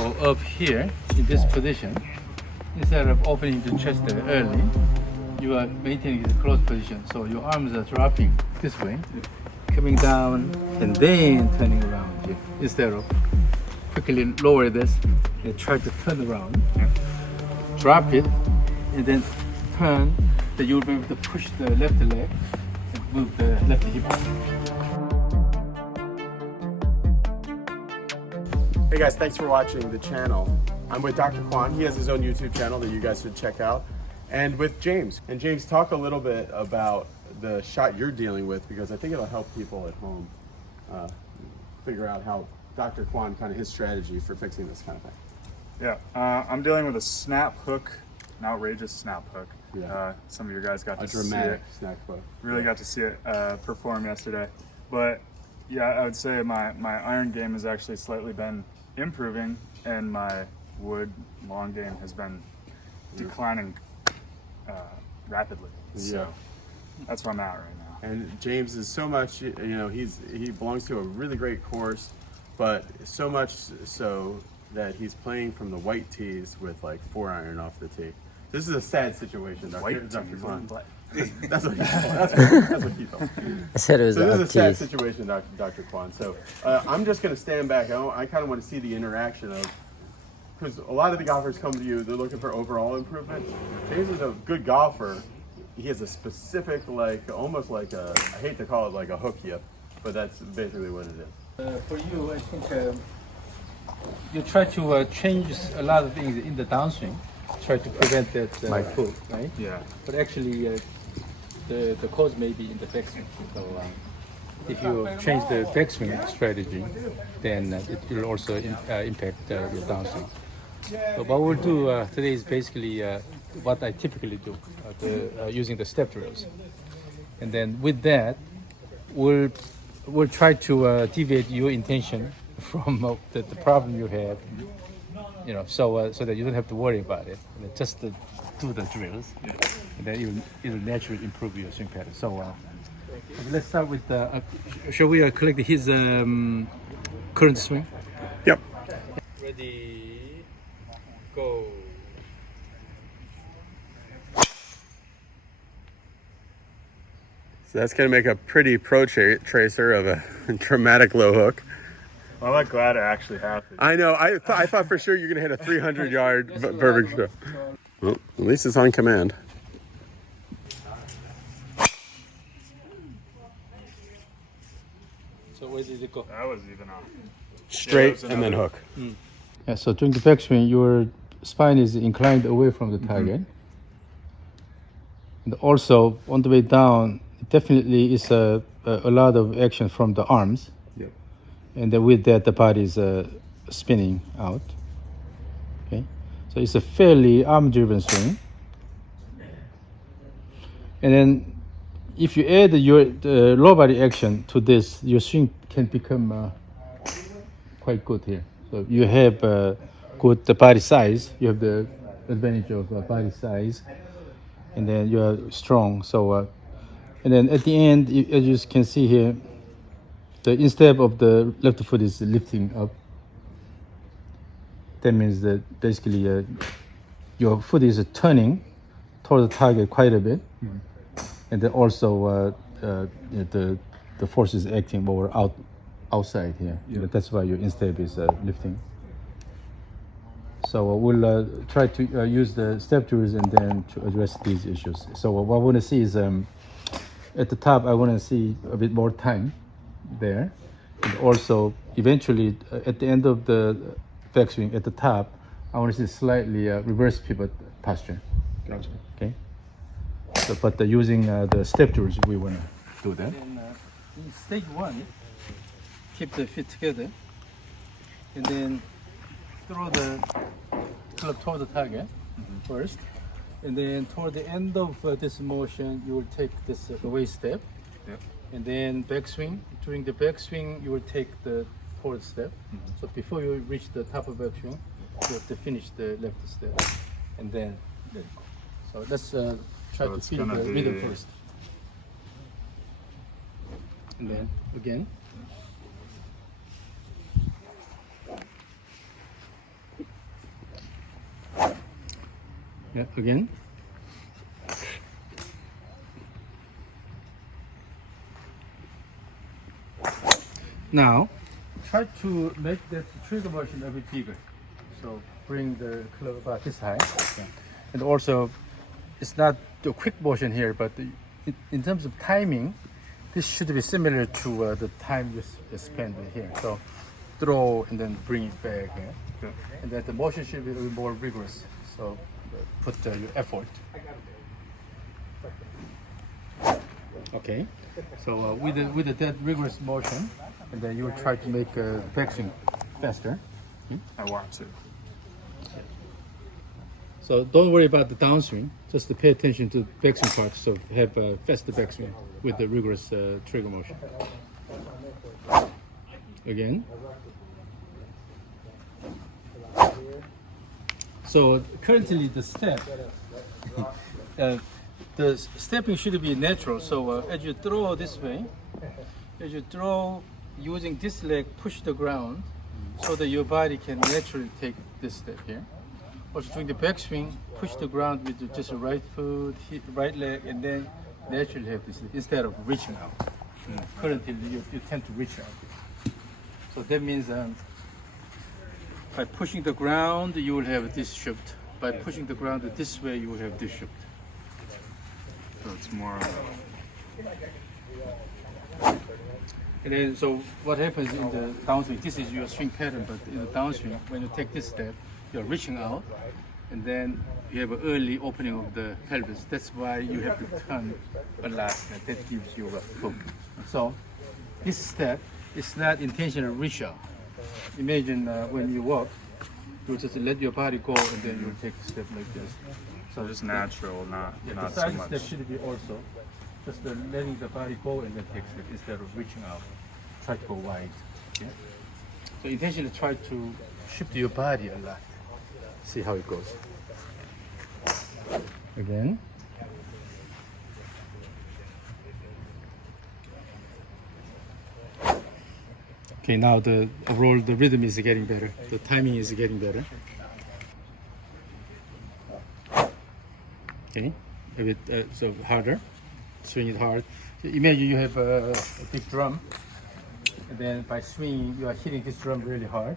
go up here in this position, instead of opening the chest early, you are maintaining the closed position. So your arms are dropping this way, coming down, and then turning around here. Instead of quickly lower this and try to turn around. Drop it, and then turn, that you'll be able to push the left leg and move the left hip. Hey guys, thanks for watching the channel. I'm with Dr. KWON. He has his own YouTube channel that you guys should check out. And with James. And James, talk a little bit about the shot you're dealing with, because I think it'll help people at home figure out how Dr. KWON, kind of his strategy for fixing this kind of thing. Yeah, I'm dealing with a snap hook, an outrageous snap hook. Yeah. Some of your guys got to see dramatic it. snap hook. Really got to see it perform yesterday. But yeah, I would say my iron game has actually slightly been improving, and my wood long game has been declining rapidly. So that's where I'm at right now. And James is so much, you know, he belongs to a really great course, but so much so that he's playing from the white tees with like 4-iron off the tee. This is a sad situation, Dr. KWON. That's what he thought. I said it was so this is a sad tees. situation, Dr. KWON. So I'm just going to stand back. I kind of want to see the interaction of, because a lot of the golfers come to you, they're looking for overall improvement. James is a good golfer. He has a specific, like, almost like a, I hate to call it like a hook yip, but that's basically what it is. For you, I think you try to change a lot of things in the downswing, try to prevent that hook, right? Yeah. But actually, the cause may be in the backswing. So if you change the backswing strategy, then it will also impact your downswing. So what we'll do today is basically what I typically do, using the step drills. And then with that, we'll try to deviate your intention from the problem you have, you know, so that you don't have to worry about it. Just do the drills, and then it'll naturally improve your swing pattern. So let's start with shall we collect his current swing? Yep. Ready, go. So that's going to make a pretty pro tracer of a dramatic low hook. Well, I'm glad it actually happened. I know. I thought for sure you're going to hit a 300-yard perfect stroke. Well, at least it's on command. So where did it go? That was even off. Straight Yeah, and then hook. Yeah, so during the backswing, your spine is inclined away from the target. And also, on the way down, definitely is a lot of action from the arms. Yep. And then with that, the body is spinning out. Okay, so it's a fairly arm-driven swing. And then, if you add the low body action to this, your swing can become quite good here. So you have good body size. You have the advantage of body size, and then you are strong. So, and then at the end, as you can see here, the instep of the left foot is lifting up. That means that basically your foot is turning toward the target quite a bit, and then also the force is acting more outside here. Yeah. That's why your instep is lifting. So we'll try to use the step drills and then to address these issues. So what I want to see is at the top, I want to see a bit more time there. And also, eventually, at the end of the backswing, at the top, I want to see slightly reverse pivot posture. Gotcha. Okay. So, but using the step drills, we want to do that. In stage one, keep the feet together, and then throw the club toward the target first, and then toward the end of this motion, you will take this away step, and then backswing. During the backswing, you will take the forward step. So before you reach the top of backswing, you have to finish the left step, and then let it go. So let's try to feel the rhythm first, and then again. Yeah, again. Now, try to make that trigger motion a bit bigger. So bring the club about this high. Okay. And also, it's not the quick motion here, but in terms of timing, this should be similar to the time you spend here. So throw and then bring it back here. Yeah. And then the motion should be a little more rigorous. So put your effort. Okay. So with that rigorous motion, and then you will try to make the backswing faster. I want to. So don't worry about the downswing. Just to pay attention to the backswing part. So have a faster backswing with the rigorous trigger motion. Again. So currently the step, the stepping should be natural. So as you throw this way, as you throw using this leg, push the ground so that your body can naturally take this step here. Also during the backswing, push the ground with just a right foot, hit right leg, and then naturally have this instead of reaching out. Currently you tend to reach out. So that means by pushing the ground, you will have this shift. By pushing the ground this way, you will have this shift. So it's more of And then, so what happens in the downswing? This is your swing pattern, but in the downswing, when you take this step, you're reaching out, and then you have an early opening of the pelvis. That's why you have to turn a lot. That gives you a hook. So this step is not intentional reach out. Imagine when you walk, you just let your body go, and then you take a step like this. so just natural, not The too side much. step should be also just letting the body go and then take step instead of reaching out. Try to go wide. Yeah? So intentionally try to shift your body a lot. See how it goes. Again. Okay, now the overall the rhythm is getting better. The timing is getting better. Okay, a bit so harder. Swing it hard. So imagine you have a big drum, and then by swinging you are hitting this drum really hard.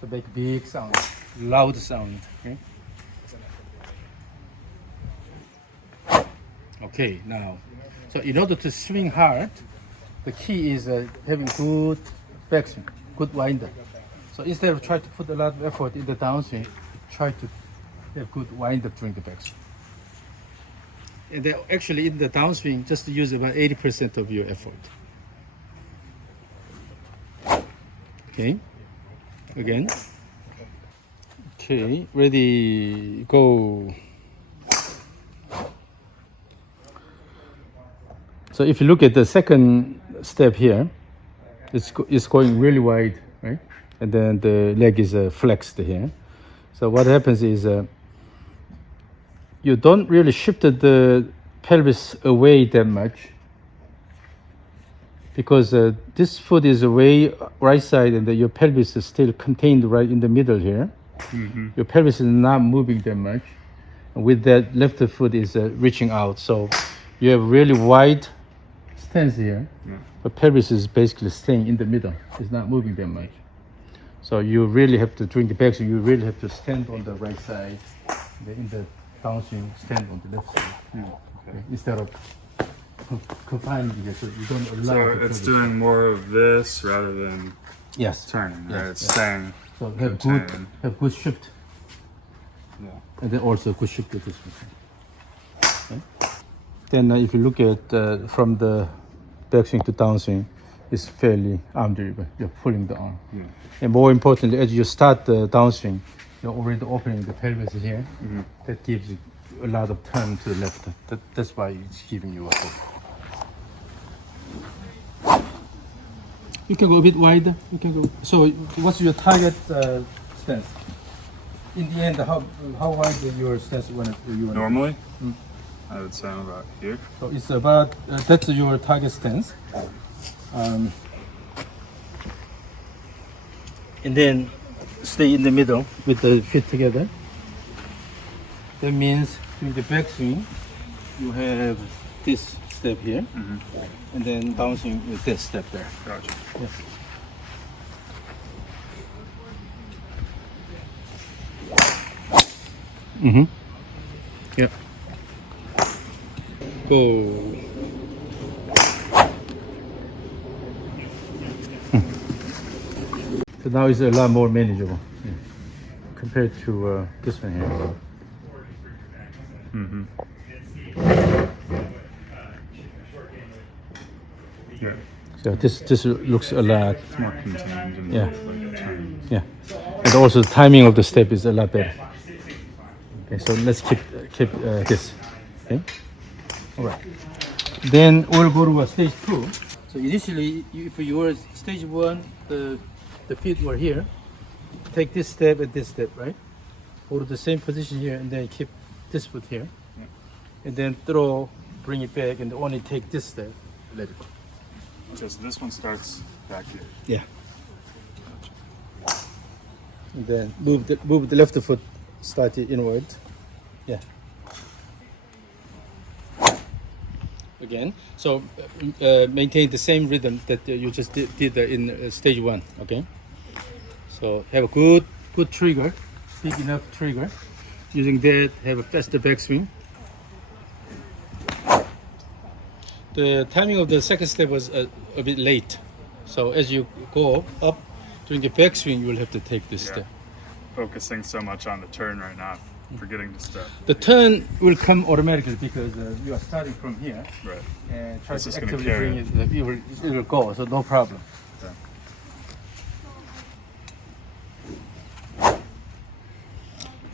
So make big sound, loud sound. Okay. Okay, now, so in order to swing hard, the key is having good backswing, good winder. So instead of trying to put a lot of effort in the downswing, try to have good wind up during the backswing. And then actually in the downswing, just use about 80% of your effort. Okay, again. Okay, ready, go. So if you look at the second step here, it's going really wide, right? And then the leg is flexed here. So what happens is you don't really shift the pelvis away that much because this foot is away right side and your pelvis is still contained right in the middle here. Mm-hmm. Your pelvis is not moving that much. And with that, left foot is reaching out. So you have really wide stance here, but pelvis is basically staying in the middle. It's not moving that much. So you really have to, during the backswing, you really have to stand on the right side. In the downswing, stand on the left side. Okay. Instead of confining it, so you don't allow. So it's doing more of this rather than yes turning, right? Yes, It's yes. staying. So have good shift. Yeah. And then also good shift to this one. Okay. Then if you look at from the backswing to downswing, it's fairly arm driven. You're pulling the arm. Yeah. And more importantly, as you start the downswing, you're already opening the pelvis here. Mm-hmm. That gives you a lot of turn to the left. That's why it's giving you a hook. You can go a bit wider. You can go. So, what's your target stance? In the end, how wide is your stance you want? Normally, I would say about here. So it's about that's your target stance. And then stay in the middle with the feet together. That means during the backswing, you have this step here, and then downswing with this step there. Gotcha. Yes. Mm-hmm. Yep. Go. So now it's a lot more manageable compared to this one here. Mm-hmm. Yeah. So this looks a lot. It's more contained and Yeah. like timed. Yeah, and also the timing of the step is a lot better. Okay, so let's keep this. Okay, all right. Then we'll go to stage 2. So initially, if you were stage 1, the feet were here. Take this step and this step, right? Go to the same position here, and then keep this foot here, and then throw, bring it back, and only take this step. Let it go. Okay, so this one starts back here. Yeah. And then move the left foot, start it inward. Yeah. Again. So maintain the same rhythm that you just did in stage 1. Okay. So have a good trigger, big enough trigger. Using that, have a faster backswing. The timing of the second step was a bit late. So as you go up during the backswing, you will have to take this step. Focusing so much on the turn right now, forgetting to step. The turn will come automatically because you are starting from here. Right. And try It's to just gonna actively carry bring it will go, so no problem. Okay.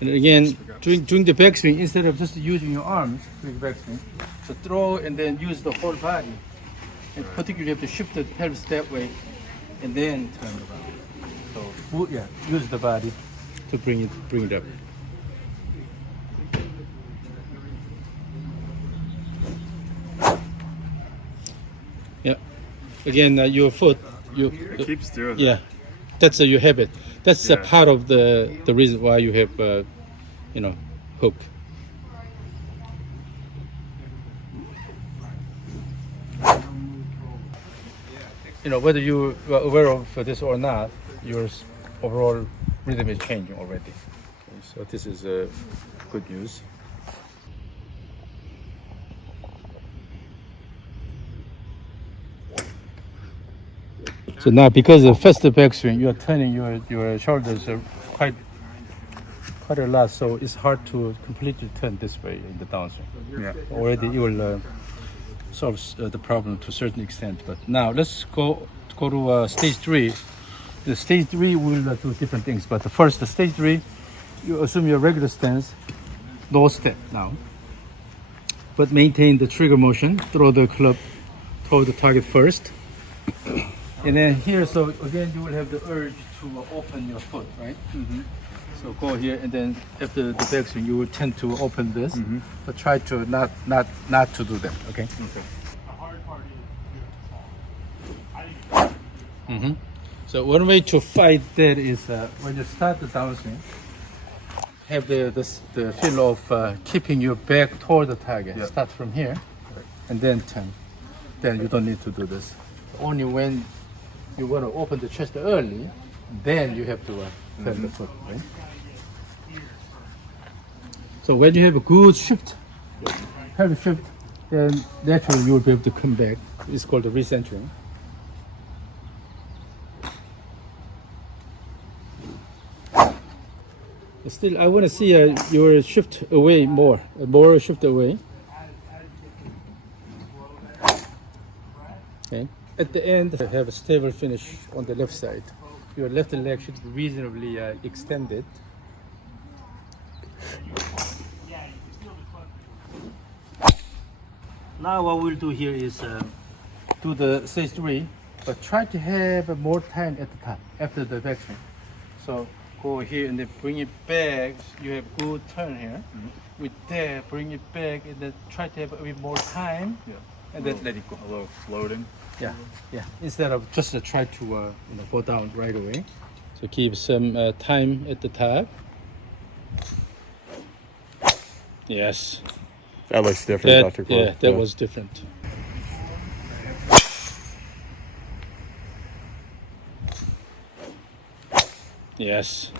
And again, during the backswing, instead of just using your arms during the backswing, so throw and then use the whole body. And particularly you have to shift the pelvis that way and then turn around. So use the body to bring it up. Yeah. Again, your foot. It keeps doing that. Yeah, that's your habit. That's a Yeah. part of the reason why you have, hook. Whether you are aware of this or not, your overall rhythm is changing already. Okay, so this is good news. So now, because of faster backswing, you are turning your shoulders quite a lot, so it's hard to completely turn this way in the downswing. Yeah. Already you will solve the problem to a certain extent. But now let's go to stage 3. The stage 3 will do different things. But the stage 3, you assume your regular stance, no step now. But maintain the trigger motion. Throw the club toward the target first. And then here, so again, you will have the urge to open your foot, right? Mm-hmm. So go here, and then after the backswing, you will tend to open this, Mm-hmm. but try to not to do that. Okay. Okay. Mm-hmm. So one way to fight that is when you start the downswing, have the feel of keeping your back toward the target. Yeah. Start from here, and then turn. Then you don't need to do this. Only when you want to open the chest early, then you have to turn the foot. Right? So when you have a good shift, pelvic shift, then naturally you will be able to come back. It's called the recentering. Still, I want to see your shift away more shift away. Okay. At the end, have a stable finish on the left side. Your left leg should be reasonably extended. Now what we'll do here is do the stage 3, but try to have more time at the top after the backswing. So go here and then bring it back. You have good turn here. Mm-hmm. With that, bring it back and then try to have a bit more time. Yeah. And then let it go. A little floating. Yeah. Instead of just try to go down right away. So keep some time at the top. Yes. That looks different, Dr. Kwan. Yeah, that was different. Yes,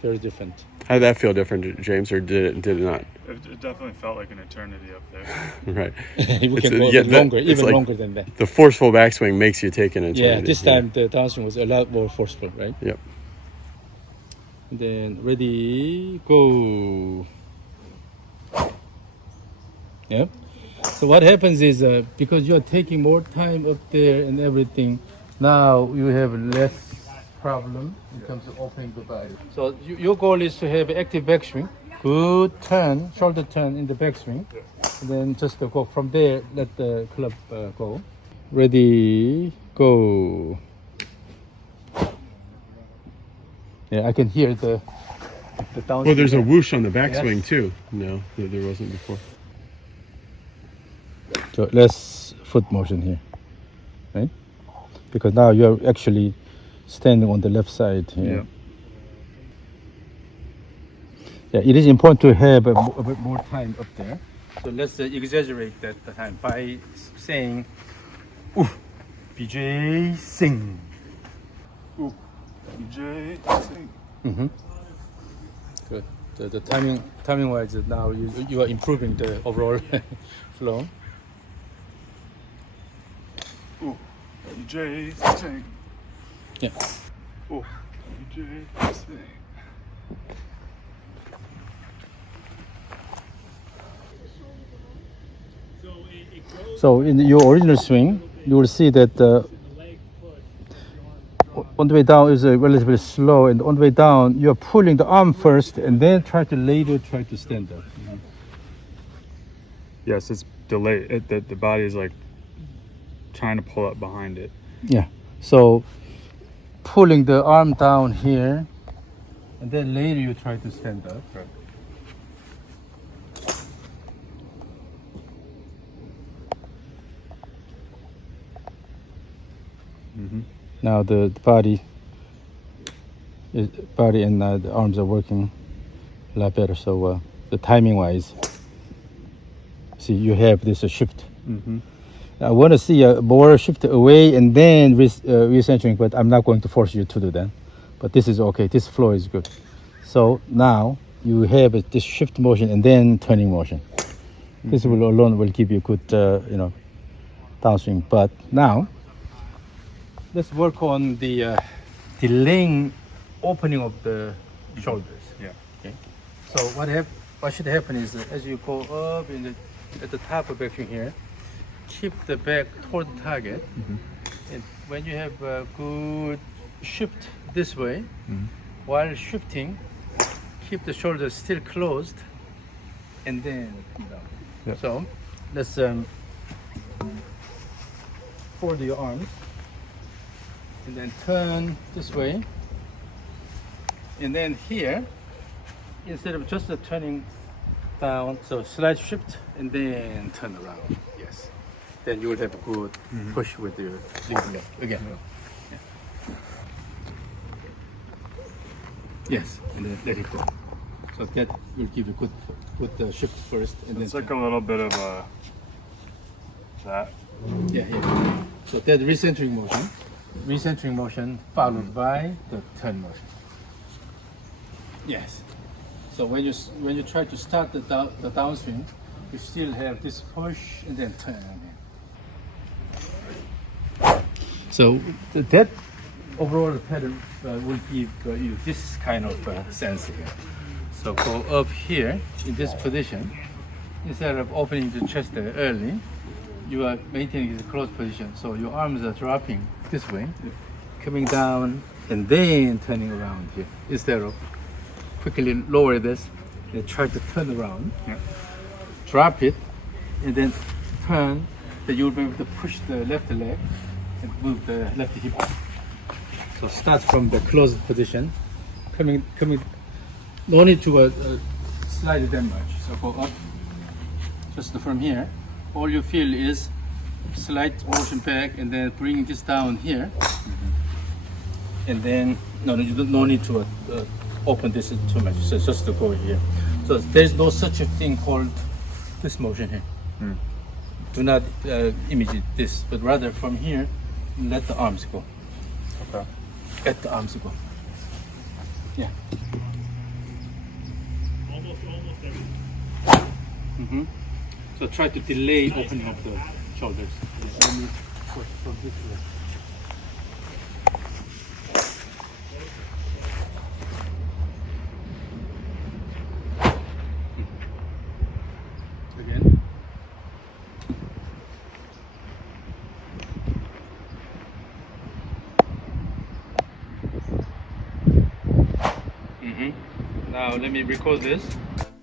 very different. How did that feel different, James, or did it not? It definitely felt like an eternity up there. Right. We can go yeah, longer, it's even like longer than that. The forceful backswing makes you take an eternity. Yeah, this time the downswing was a lot more forceful, right? Yep. And then ready, go. Yep. So what happens is because you're taking more time up there and everything, now you have less problem in terms of opening the body. So your goal is to have active backswing, good turn, shoulder turn in the backswing, and then just go from there. Let the club go. Ready, go. Yeah, I can hear the down. Well, there's a whoosh on the backswing too. No, there wasn't before. So less foot motion here, right? Because now you're actually standing on the left side here. Yeah, it is important to have a bit more time up there. So let's exaggerate that time by saying, "Ooh, BJ sing." Ooh, BJ, sing. Mm-hmm. Good. The timing wise, now you are improving the overall flow. Ooh, BJ, sing. Yeah. Ooh, BJ, sing. So in your original swing, you will see that on the way down is relatively slow, and on the way down you are pulling the arm first, and then later try to stand up. Yes, it's delayed. The body is like trying to pull up behind it. Yeah. So pulling the arm down here, and then later you try to stand up. Right. Mm-hmm. Now the body and the arms are working a lot better. So the timing wise, see you have this shift. Mm-hmm. I want to see a more shift away and then recentering, but I'm not going to force you to do that. But this is okay. This flow is good. So now you have this shift motion and then turning motion. Mm-hmm. This alone will give you good, downswing. But now let's work on the delaying opening of the shoulders. Yeah. Okay. So what should happen is as you go up at the top of backswing here, keep the back toward the target, and when you have a good shift this way, while shifting, keep the shoulders still closed, and then come down. Yep. So let's fold your arms, and then turn this way, and then here, instead of just turning down, so slight shift and then turn around. Yes. Then you will have a good push with your lead leg again. Yeah. Yes, and then let it go. So that will give you good shift first, and It's then like a little bit of that. yeah. So that recentering motion followed by the turn motion. Yes. So when you try to start the downswing, you still have this push and then turn. So that overall pattern will give you this kind of sense here. So go up here in this position. Instead of opening the chest early, you are maintaining the closed position. So your arms are dropping this way, coming down and then turning around here. Instead of quickly lower this and try to turn around. Yeah. Drop it and then turn, then you'll be able to push the left leg and move the left hip. So start from the closed position, coming. No need to slide it that much. So go up, just from here. All you feel is slight motion back, and then bring this down here, and then no need to open this too much. So just to go here. So there's no such a thing called this motion here. Do not image this, but rather from here, let the arms go. Okay. Let the arms go. Yeah. So try to delay opening up the shoulders. Let me put from this way. Again. Now let me record this.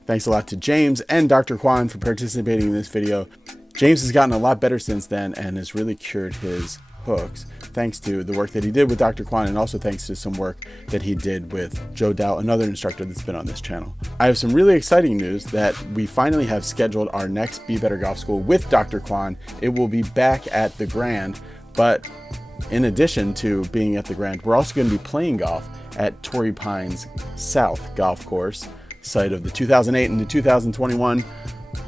Thanks a lot to James and Dr. KWON for participating in this video. James has gotten a lot better since then and has really cured his hooks thanks to the work that he did with Dr. KWON, and also thanks to some work that he did with Joe Dow, another instructor that's been on this channel. I have some really exciting news that we finally have scheduled our next Be Better Golf School with Dr. KWON. It will be back at the Grand, but in addition to being at the Grand, we're also going to be playing golf at Torrey Pines South Golf Course, site of the 2008 and the 2021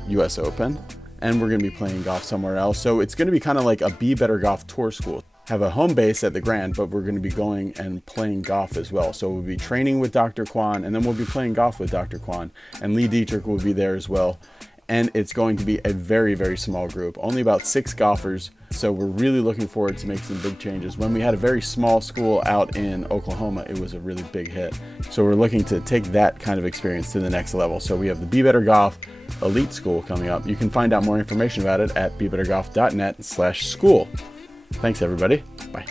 US Open. And we're going to be playing golf somewhere else. So it's going to be kind of like a Be Better Golf Tour School. Have a home base at the Grand, but we're going to be going and playing golf as well. So we'll be training with Dr. KWON, and then we'll be playing golf with Dr. KWON. And Lee Dietrich will be there as well. And it's going to be a very, very small group, only about 6 golfers. So we're really looking forward to making some big changes. When we had a very small school out in Oklahoma, it was a really big hit. So we're looking to take that kind of experience to the next level. So we have the Be Better Golf Elite School coming up. You can find out more information about it at bebettergolf.net/school. Thanks, everybody. Bye.